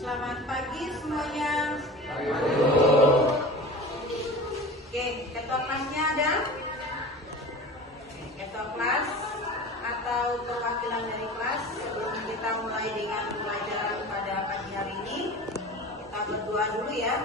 Selamat pagi semuanya. Oke, ketua kelasnya ada? Ketua kelas atau perwakilan dari kelas. Sebelum kita mulai dengan pelajaran pada pagi hari ini, kita berdoa dulu ya.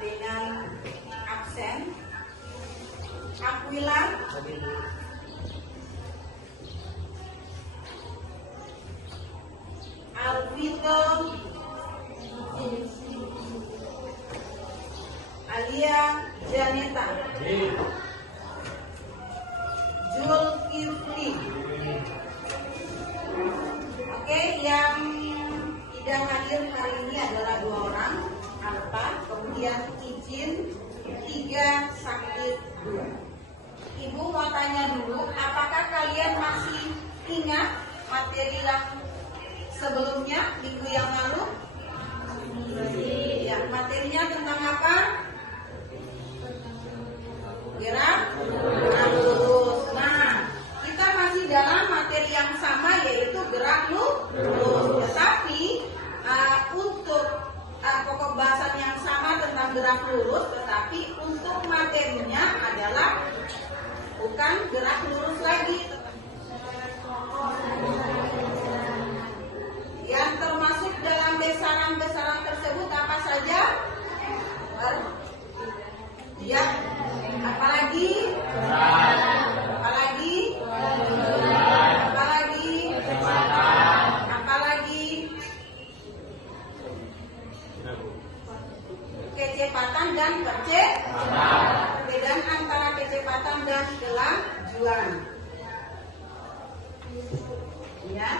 Dengan absen Aquila, Alvito, Alia Janeta, Zulkifli. Oke, yang tidak hadir hari ini adalah 2 orang. Alfa, kemudian izin 3, sakit 2. Ibu mau tanya dulu, apakah kalian masih ingat materi yang sebelumnya, minggu yang lalu? Ya, materinya tentang apa? Gerak lurus. Nah, kita masih dalam materi yang sama, yaitu gerak lurus. Tetapi untuk pokok bahasan yang sama tentang gerak lurus, tetapi untuk materinya adalah bukan gerak lurus lagi. Yang termasuk dalam besaran-besaran tersebut apa saja? Ya, apalagi? Apalagi? Apalagi? Apalagi? Kecepatan dan percepatan. Perbedaan antara kecepatan dan kelajuan. Ya.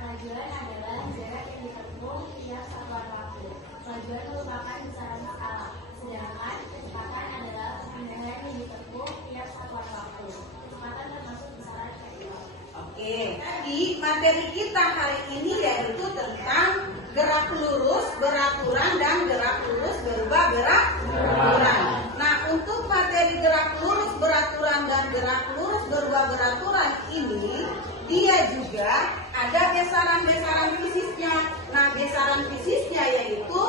Kelajuan adalah jarak yang ditempuh tiap satuan waktu. Kelajuan merupakan besaran skala, sedangkan kecepatan adalah perpindahan yang ditempuh tiap satuan waktu. Kecepatan termasuk besaran vektor. Oke, jadi materi kita hari ini yaitu tentang gerak lurus beraturan dan gerak lurus berubah beraturan. Nah, untuk materi gerak lurus beraturan dan gerak lurus berubah beraturan ini, dia juga ada besaran-besaran fisisnya. Nah, besaran fisisnya yaitu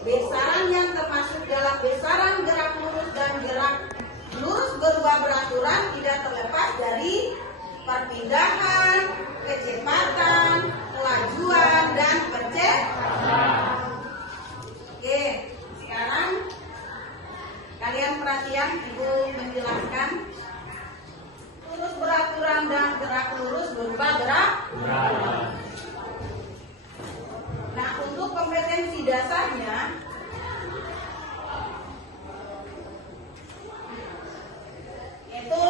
besaran yang termasuk dalam besaran gerak lurus dan gerak lurus berubah beraturan tidak terlepas dari perpindahan, kecepatan, kelajuan, dan percepatan. Oke, sekarang kalian perhatian, Ibu menjelaskan lurus beraturan dan gerak lurus berubah beraturan. Nah, untuk kompetensi dasarnya itu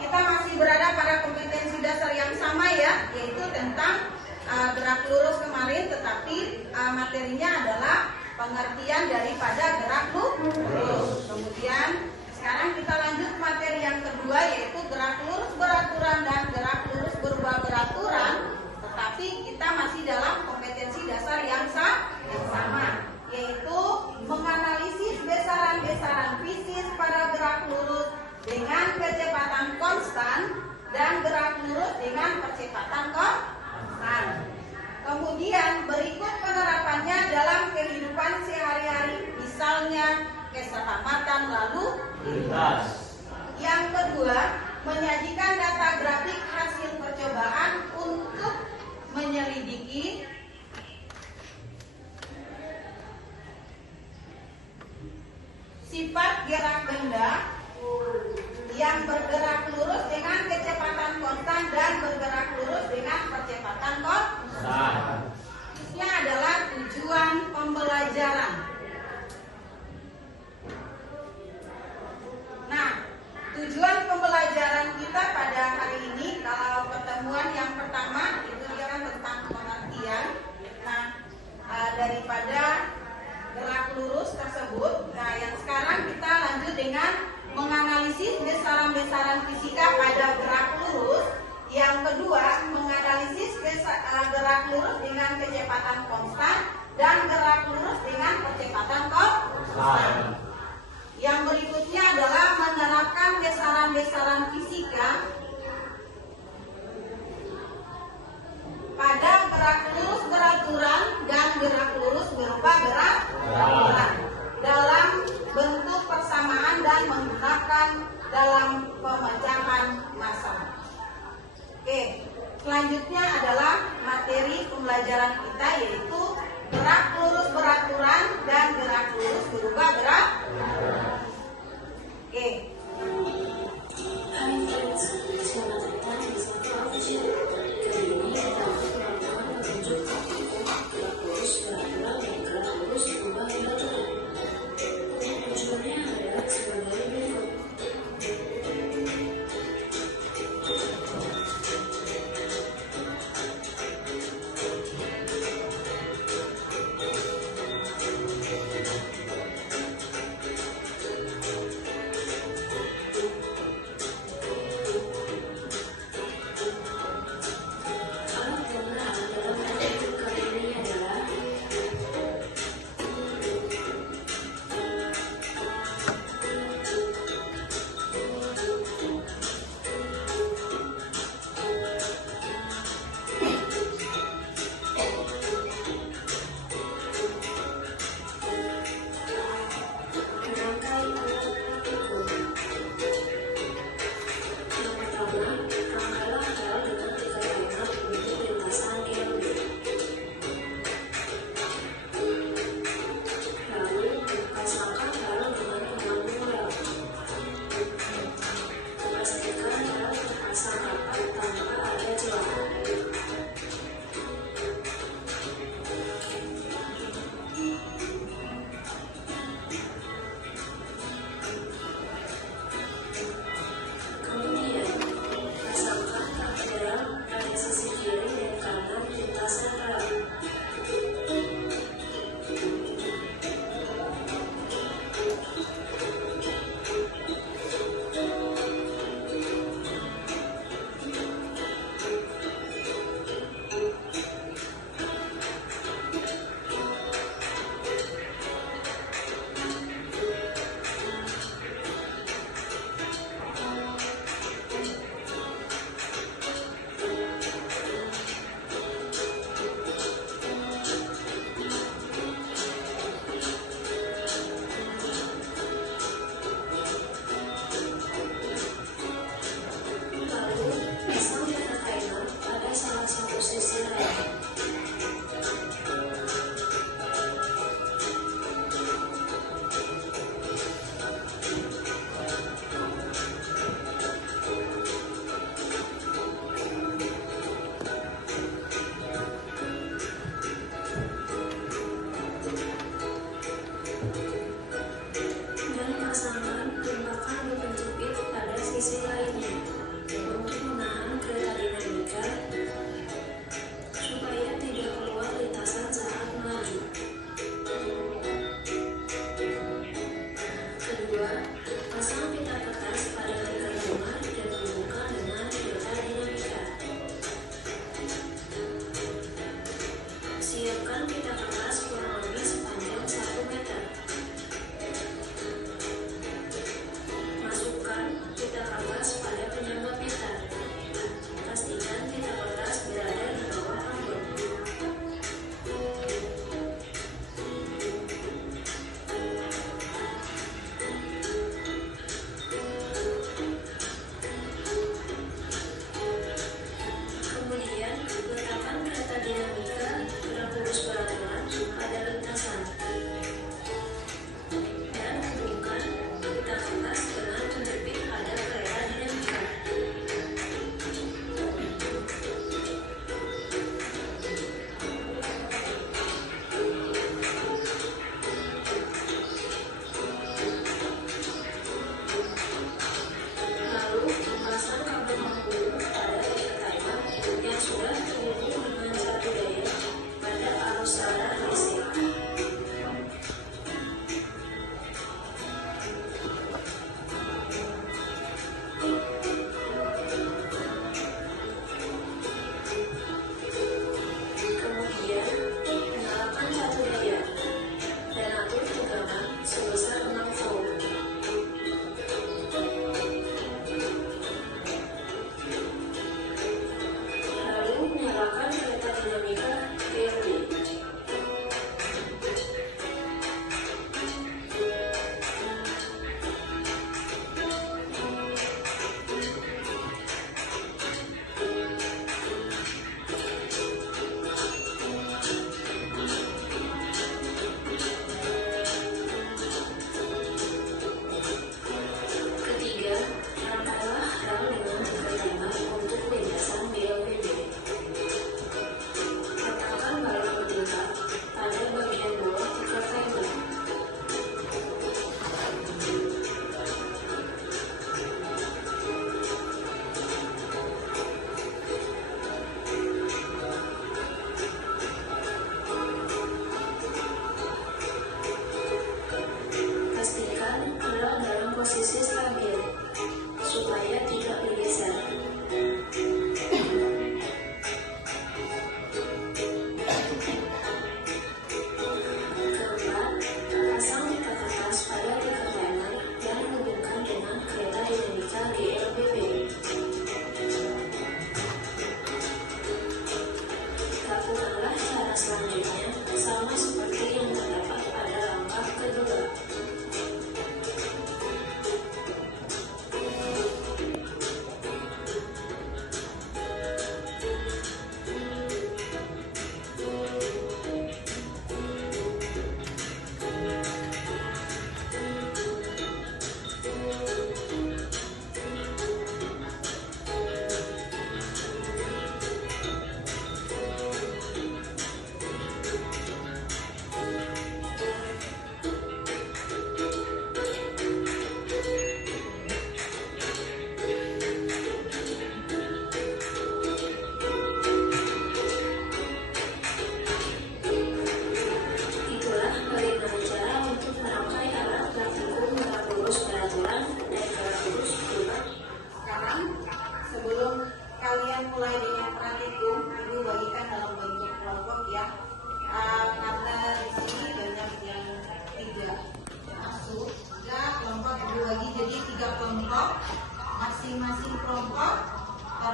kita masih berada pada kompetensi dasar yang sama ya, yaitu tentang gerak lurus kemarin, tetapi materinya adalah pengertian daripada gerak lurus. Kemudian sekarang kita lanjut materi yang kedua, yaitu gerak lurus beraturan dan gerak lurus berubah beraturan, tetapi kita masih dalam kompetensi dasar yang sama, yaitu menganalisis besaran-besaran fisis pada gerak lurus dengan kecepatan konstan dan gerak lurus dengan percepatan konstan. Kemudian berikut penerapannya dalam kehidupan sehari-hari, misalnya keselamatan lalu lintas. Yang kedua, menyajikan data grafik hasil percobaan untuk menyelidiki sifat gerak benda yang bergerak lurus dengan kecepatan konstan dan bergerak lurus dengan percepatan konstan. Ini adalah tujuan pembelajaran. Nah, tujuan pembelajaran kita pada hari ini, kalau pertemuan yang pertama itu dia kan tentang pengertian. Nah, daripada gerak lurus tersebut, nah yang sekarang kita lanjut dengan menganalisis besaran-besaran fisika pada gerak lurus. Yang kedua, menganalisis gerak lurus dengan kecepatan konstan dan gerak lurus dengan percepatan konstan. Yang berikutnya adalah menerapkan besaran-besaran fisika pada gerak lurus beraturan dan gerak lurus berupa beraturan dalam bentuk persamaan dan menggunakan dalam pemecahan massa. Oke, selanjutnya adalah materi pembelajaran kita, yaitu gerak lurus beraturan dan gerak lurus berupa beraturan. Oke. Hai friends, selamat datang di satu official. Kali ini kita akan melakukan petunjuk gerak lurus beraturan dan gerak lurus berubah beraturan. Tujuannya adalah sebagai berikut.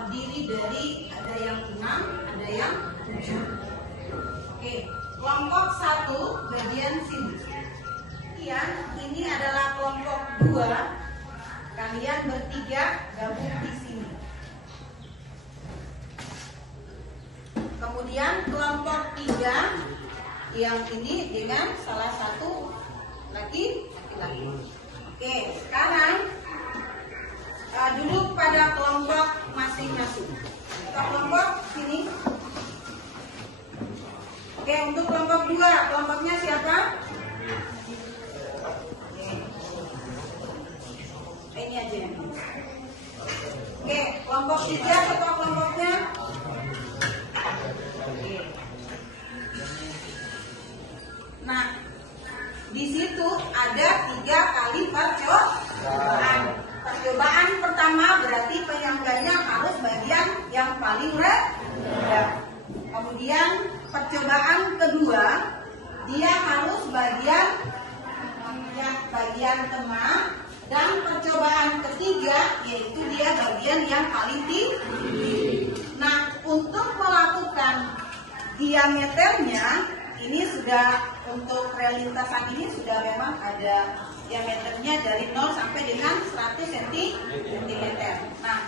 terdiri dari ada yang 6, ada yang 7. Oke, kelompok 1 bagian sini. Kemudian ini adalah kelompok 2. Kalian bertiga gabung di sini. Kemudian kelompok 3 yang ini dengan salah satu laki-laki. Oke, sekarang duduk pada kelompok masing-masing. Kita kelompok sini. Oke, untuk kelompok 2, kelompoknya siapa? Ini aja. Oke, kelompok 3 ketua kelompoknya. Oke. Nah, di situ ada 3 kali percobaan. Percobaan pertama berarti penyangganya harus bagian yang paling rendah. Kemudian percobaan kedua dia harus bagian tengah, dan percobaan ketiga yaitu dia bagian yang paling tinggi. Nah, untuk melakukan diameternya ini sudah untuk rel lintasan ini sudah memang ada diameternya dari 0 sampai dengan 100 cm. Nah,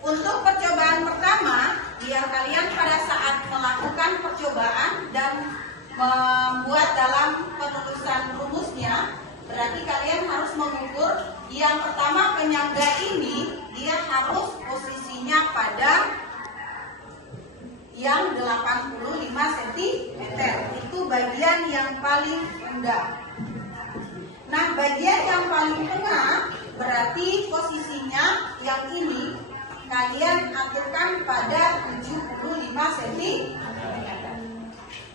untuk percobaan pertama, biar kalian pada saat melakukan percobaan dan membuat dalam penulisan rumusnya, berarti kalian harus mengukur yang pertama penyangga ini dia harus posisinya pada yang 85 cm. Itu bagian yang paling rendah. Nah, bagian yang paling tengah berarti posisinya yang ini kalian aturkan pada 75 cm.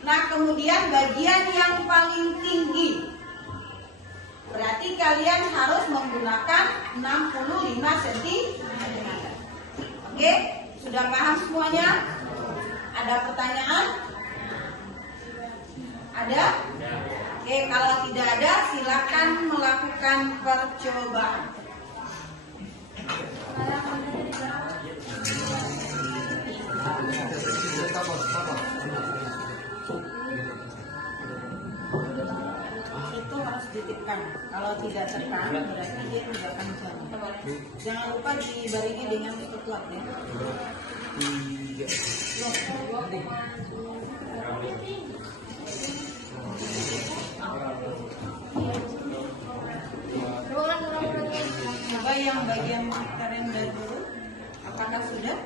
Nah, kemudian bagian yang paling tinggi berarti kalian harus menggunakan 65 cm. Oke, sudah paham semuanya? Ada pertanyaan? Ada? Oke, kalau tidak ada silakan melakukan percobaan. Itu harus ditipkan. Kalau tidak tekan berarti dia tidak akan jalan. Jangan lupa dibarengi dengan kuat ya. Coba yang bagian terendah dulu. Apakah sudah?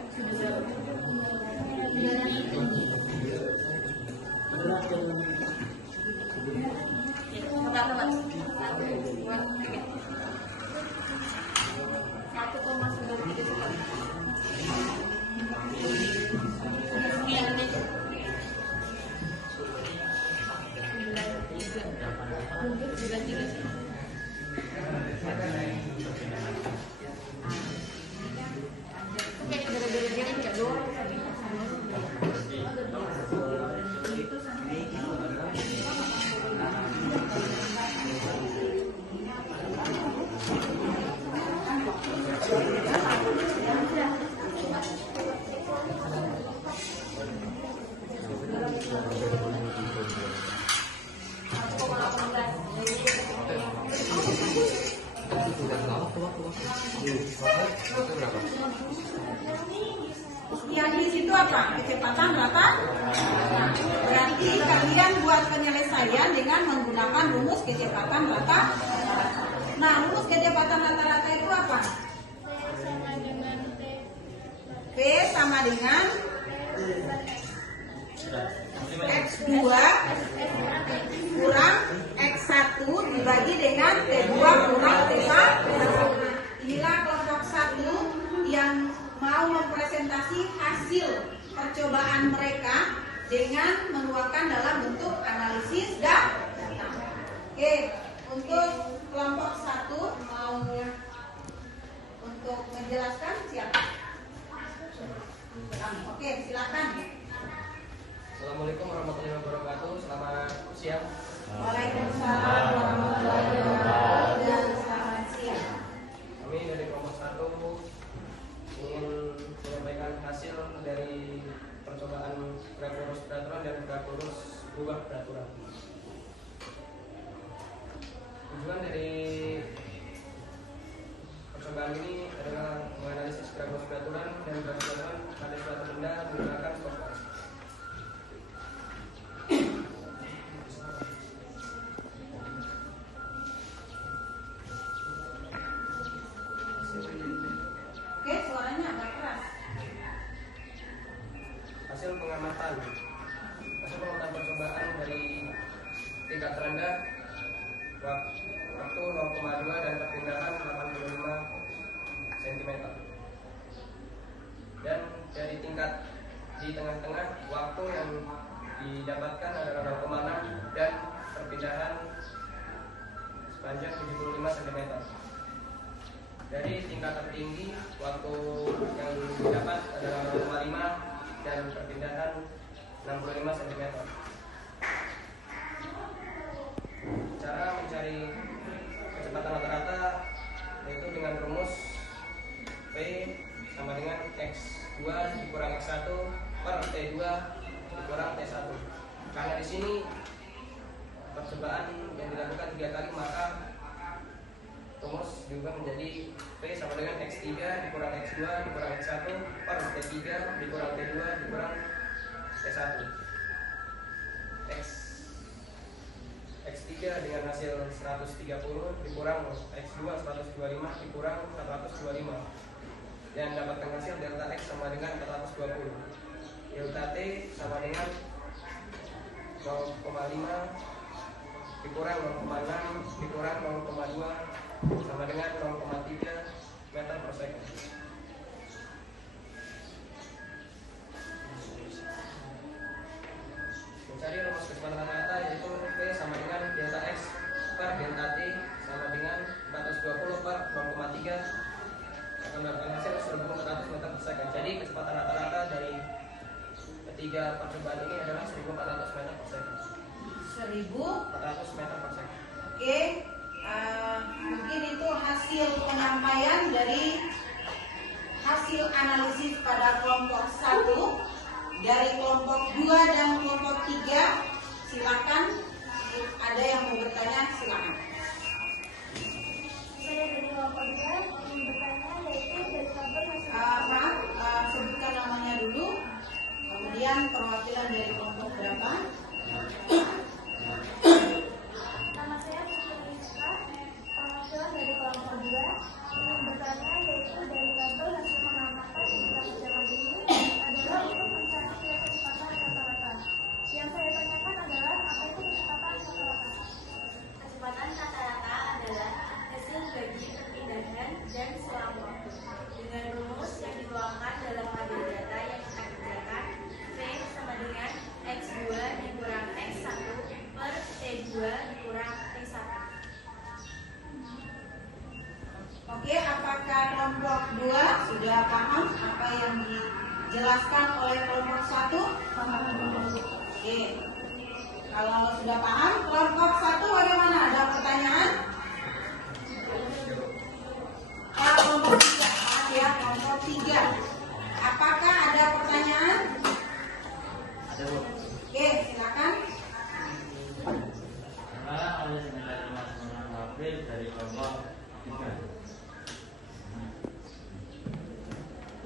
Yang di situ apa? Kecepatan rata? Berarti kalian buat penyelesaian dengan menggunakan rumus kecepatan rata. Nah, rumus kecepatan rata-rata itu apa? P sama dengan X2 kurang X1 dibagi dengan T2 kurang T1. Inilah kelompok 1 yang mau mempresentasi hasil percobaan mereka dengan menuangkan dalam bentuk analisis data. Oke, untuk kelompok 1 mau untuk menjelaskan siapa? Oke, silakan. Assalamualaikum warahmatullahi wabarakatuh. Selamat siang. Waalaikumsalam warahmatullahi wabarakatuh. Dan selamat siang. Kami dari kelompok 1 ingin menyampaikan percobaan ini adalah menganalisis grafik peraturan dan grafik peraturan pada suatu benda menggunakan software. Oke, suaranya agak keras. Hasil pengamatan percobaan dari tingkat terendah waktu 0,2 dan perpindahan 85 cm, dan dari tingkat di tengah-tengah waktu yang didapatkan adalah 0,6 dan perpindahan sepanjang 75 cm. Dari tingkat tertinggi waktu yang didapat adalah 0,5 dan perpindahan 65 cm. Cara mencari kecepatan rata-rata yaitu dengan rumus P sama dengan X2 dikurang X1 per T2 dikurang T1. Karena di sini percobaan yang dilakukan 3 kali, maka rumus diubah menjadi P sama dengan X3 dikurang X2 dikurang X1 per T3 dikurang T2 dikurang T1. X3 dengan hasil 130 dikurang X2 125 dikurang 425, dan dapatkan hasil delta X sama dengan 420. Delta T sama dengan 0,5 dikurang 0,6 dikurang 0,2 sama dengan 0,3 meter per second. Mencari rumus kecepatan rata-rata yaitu P sama dengan delta X per delta T sama dengan 420 per 0,3 akan mendapatkan hasil 1400 meter per second. Jadi kecepatan rata-rata dari ketiga percobaan ini adalah 1400 meter per second. 1400 meter per second. Oke, mungkin itu hasil penyampaian dari hasil analisis pada kelompok 1. Dari kelompok 2 dan kelompok 3, silakan. Ada yang mau bertanya, silakan. Saya dari kelompok 2 yang bertanya yaitu dari tabel hasil. Maaf, sebutkan namanya dulu. Kemudian perwakilan dari kelompok berapa? Nama saya Putri Rizka, perwakilan dari kelompok 2 yang bertanya yaitu dari tabel hasil pengamatan di kebijakan ini adalah untuk mencari kecepatan rata-rata. Yang saya tanyakan adalah apa itu kecepatan rata-rata? Kecepatan rata-rata adalah hasil bagi perpindahan dan selang waktu. Dengan rumus yang dituangkan dalam tabel data yang kita kerjakan, V sama dengan X2 dikurang X1 per T2 dikurang T1. Oke, apakah kelompok 2 sudah paham apa yang dijelaskan oleh kelompok 1? Oke. Kalau sudah paham, kelompok 1 bagaimana? Ada pertanyaan? Kelompok 3, maaf ya, kelompok 3. Apakah ada pertanyaan? Ada, Bu. Oke, silakan. Sekarang oleh sementara Mas April dari kelompok 3.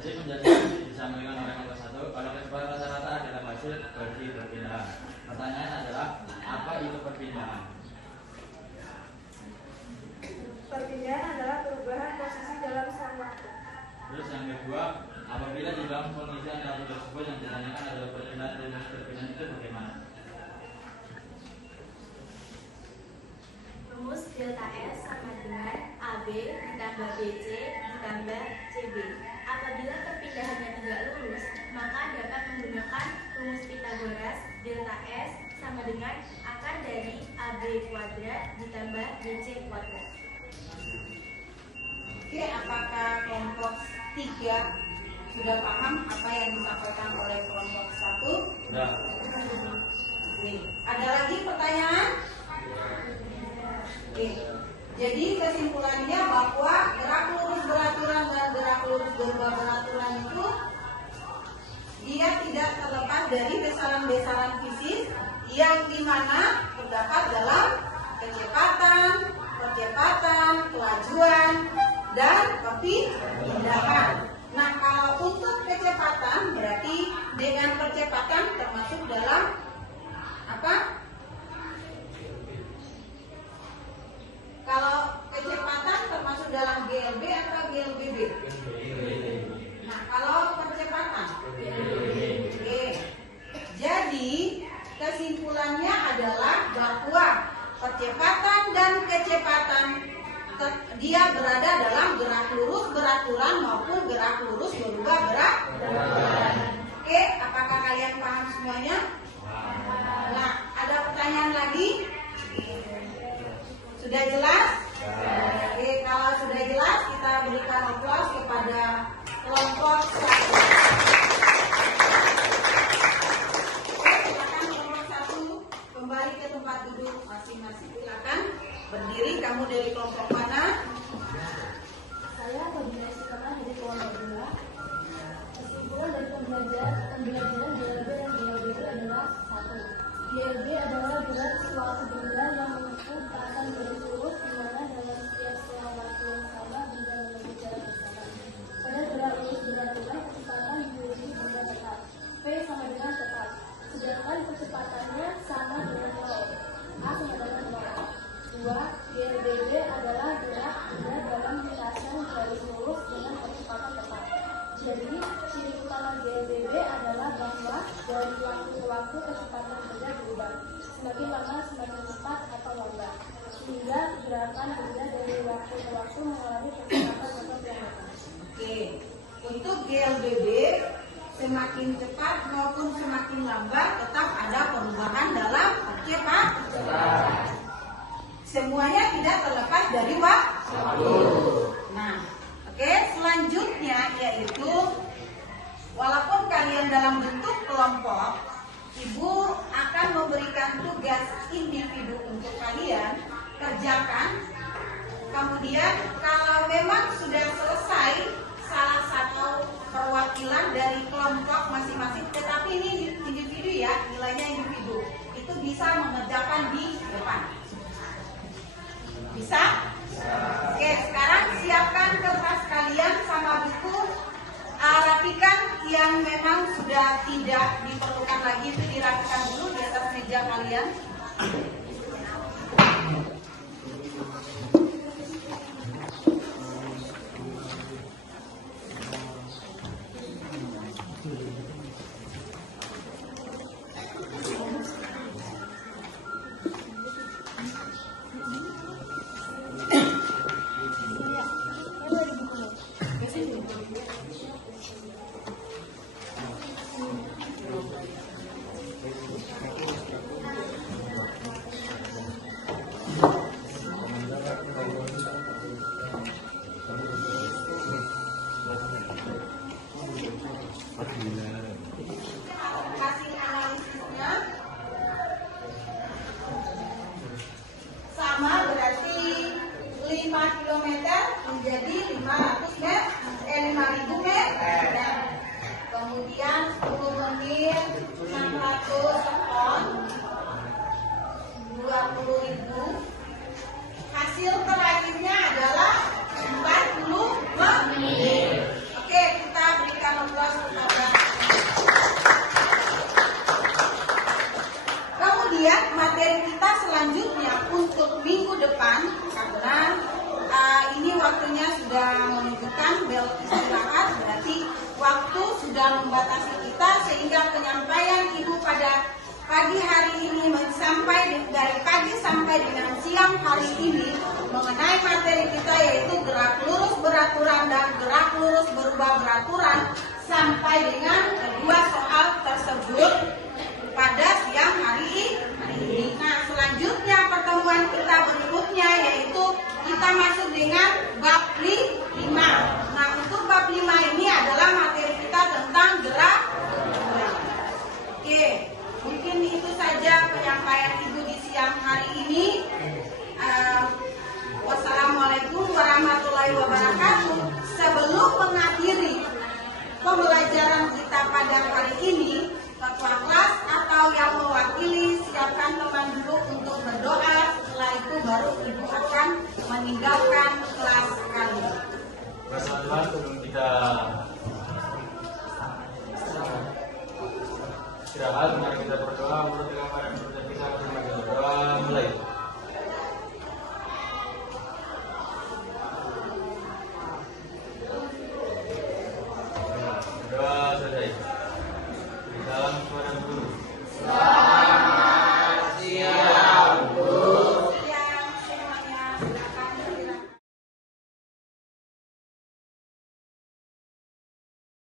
Jadi penjelasan disampaikan oleh kelompok 1 kalau kecepatan rata-rata adalah hasil bagi perpindahan. Pertanyaan adalah apa itu perpindahan? Perpindahan adalah perubahan posisi dalam selang waktu. Terus yang kedua, apabila di dalam pengisian tabel tersebut yang ditanyakan adalah perpindahan, rumus perpindahan itu bagaimana? Rumus delta S sama dengan AB ditambah BC ditambah CB. Apabila perpindahannya tidak lurus, maka dapat menggunakan rumus Pythagoras delta S sama dengan akar dari AB kuadrat ditambah BC kuadrat. Oke, apakah kelompok 3 sudah paham apa yang disampaikan oleh kelompok 1? Sudah. Oke. Ada lagi pertanyaan? Oke. Jadi kesimpulannya bahwa gerak lurus beraturan dan gerak lurus berubah beraturan itu dia tidak terlepas dari besaran-besaran fisik yang dimana terdapat dalam kecepatan, kelajuan, dan perpindahan. Nah, kalau untuk kecepatan berarti dengan percepatan termasuk dalam apa? Kalau kecepatan termasuk dalam GLB atau GLBB? Nah, kalau percepatan Oke. Jadi kesimpulannya adalah bahwa percepatan dan kecepatan dia berada dalam gerak lurus beraturan maupun gerak lurus berubah beraturan. Oke, apakah kalian paham semuanya? Nah, ada pertanyaan lagi? Sudah jelas? Oke, kalau sudah jelas kita berikan aplaus kepada kelompok 1. Oke, silakan kelompok 1 kembali ke tempat duduk masing-masing. Silakan berdiri. Kamu dari kelompok mana? Saya koordinasi karena dari kelompok 2. Kesimpulan dari pembelajaran GLB dan GLBB adalah 1. GLB adalah gerak suatu benda yang menempuh perasaan garis lurus di mana dalam setiap selang waktu yang sama benda menempuh jarak bersama. Pada gerak lurus beraturan kecepatan diuji benda tetap. V sama dengan tetap. Sedangkan kecepatannya sama dengan 0. A sama dengan 0. 2. GLBB adalah gerak benda dalam lintasan garis lurus dengan kecepatan tetap. Jadi, ciri utama GLBB adalah bahwa dari waktu ke waktu kecepatan benda berubah. Semakin lama semakin cepat atau lambat. Sehingga gerakan benda dari waktu ke waktu mengalami percepatan atau pelambatan. Oke, untuk GLBB semakin cepat maupun semakin lambat tetap ada perubahan dalam percepatan. Semuanya tidak terlepas dari waktu. Nah, oke, selanjutnya yaitu walaupun kalian dalam bentuk kelompok, Ibu akan memberikan tugas individu untuk kalian kerjakan. Kemudian kalau memang sudah selesai salah satu perwakilan dari kelompok masing-masing, tetapi ini individu ya, nilainya individu, itu bisa mengerjakan di depan. Bisa? Oke, sekarang siapkan kertas kalian sama buku. Rapikan yang memang sudah tidak diperlukan lagi itu dirapikan dulu di atas meja kalian. Hasil analisisnya sama, berarti 5 km menjadi 500 meter, 5.000 meter. Kemudian 10 menit 600 ton, 20.000. Hasil terakhirnya adalah 40 menit. Oke, kita berikan aplaus kepada. Kemudian materi kita selanjutnya untuk minggu depan, karena ini waktunya sudah menunjukkan bel istirahat, berarti waktu sudah membatasi kita sehingga penyampaian Ibu pada pagi hari ini sampai dari pagi sampai dengan siang hari ini mengenai materi kita yaitu gerak lurus beraturan dan gerak lurus berubah beraturan sampai dengan kedua soal tersebut pada siang hari ini. Nah, selanjutnya pertemuan kita berikutnya yaitu kita masuk dengan bab 5. Nah, untuk bab 5 ini adalah materi kita tentang gerak. Oke, mungkin itu saja penyampaian Ibu di siang hari ini. Wassalamualaikum warahmatullahi wabarakatuh. Sebelum mengakhiri pembelajaran kita pada hari ini, ketua kelas atau yang mewakili siapkan teman duduk untuk berdoa. Setelah itu baru Ibu akan meninggalkan kelas kali. teman-teman sebelum kita istirahat, mari kita berdoa menurut dengan pada menurut kita masing-masing. Doa mulai. Doa selesai.